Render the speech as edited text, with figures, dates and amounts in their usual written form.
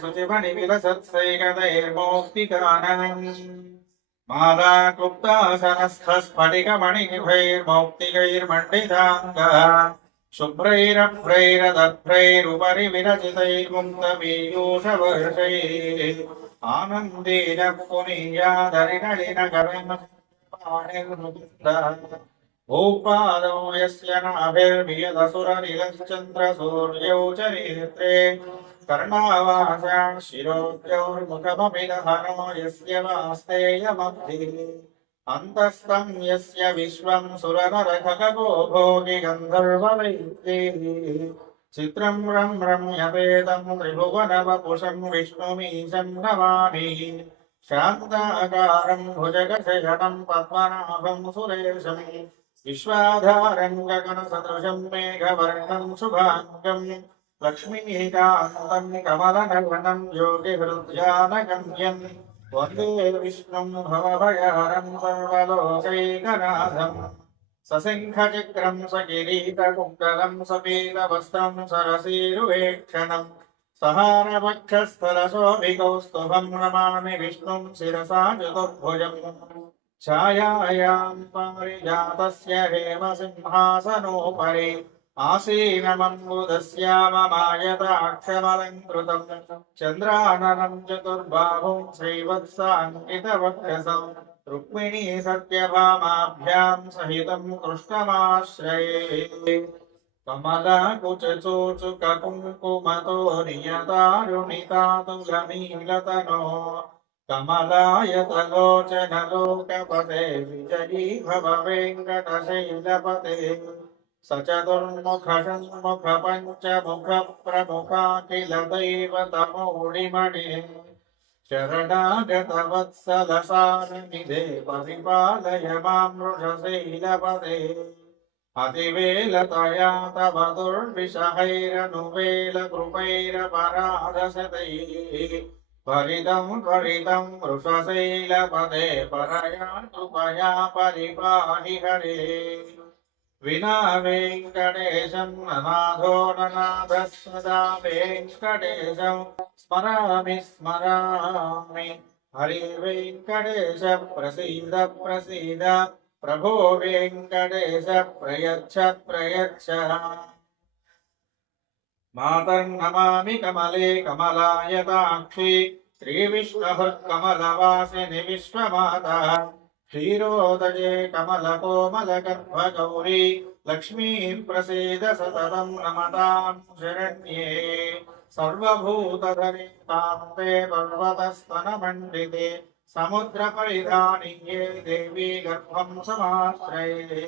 शुचिमणिविलसत्सैकतैर्मौक्तिकाननम् मालाक्लुप्तासनस्थस्फटिकमणिनिभैर्मौक्तिकैर्मण्डिताङ्गः शुभ्रैरभ्रैरदभ्रैरुपरि विरचितैर्मुक्तपीयूषवर्षैः आनन्देन पुनीयादरिनलिनकरन्पाणिर्मुकुन्दः भूपादो यस्य नाभिर्वियदसुरनिलश्चन्द्रसूर्यौ च नेत्रे कर्णावासां शिरोद्यौर्मुखमपि दहनो यस्य वास्तेयमब्धिः अन्तस्तं यस्य विश्वं सुरनरखगो भोगि गन्धर्ववैद्यैः चित्रं रम्यपेदं त्रिभुवनवपुषं विष्णुमीशं नमामि शान्ताकारं भुजगशयनं पद्मनाभं सुरेशं विश्वाधारं गगनसदृशं मेघवर्णं शुभाङ्गं लक्ष्मीकान्तं कमलनयनं योगिहृद्यानगम्यं वन्दे विष्णुं भवभयहरं सर्वलोकैकनाथं सशङ्खचक्रं सकिरीटकुण्डलं सपीतवस्त्रं सरसीरुवेक्षणं सहारवक्षस्थलशोभिकौस्तुभं नमामि विष्णुं शिरसा चतुर्भुजम् छायायां पारिजातस्य हेमसिंहासनोपरि आसीनमम्बुदस्याममायताक्षमलङ्कृतं चन्द्राननं चतुर्बाहुं श्रीवत्साङ्कितवक्षसं रुक्मिणी सत्यभामाभ्यां सहितं कृष्णमाश्रये कमलकुचचोचुककुङ्कुमतो नियतारुणितातुलनीलतनो कमलायतलोचनलोकपते विजयी भव वेङ्कटशैलपते सचतुर्मुखषण्मुखपञ्चमुखप्रमुखाखिल दैवतमौळिमणे शरणागतवत्सलसारनिधे परिपालय मां वृषशैलपते अतिवेलतया तव दुर्विषहैरनुवेलकृपैरपराधशतैः भरितं त्वरितं वृषशैलपदे परया कृपया परिपाहि हरे विना वेङ्कटेशं ननाथो ननाथः सदा वेङ्कटेशं स्मरामि हरे वेङ्कटेश प्रसीद प्रसीद प्रभो वेङ्कटेश प्रयच्छ मातर्नमामि कमले कमलायताक्षि श्रीविष्णुहृत्कमलवासिनि विश्वमाता क्षीरोदये कमलकोमलगर्भगौरी लक्ष्मीं प्रसीद सततं नमतां शरण्ये सर्वभूतधरे तान्ते पर्वतस्तनमण्डिते समुद्रपरिधानिन्ये देवी गर्भं समाश्रये।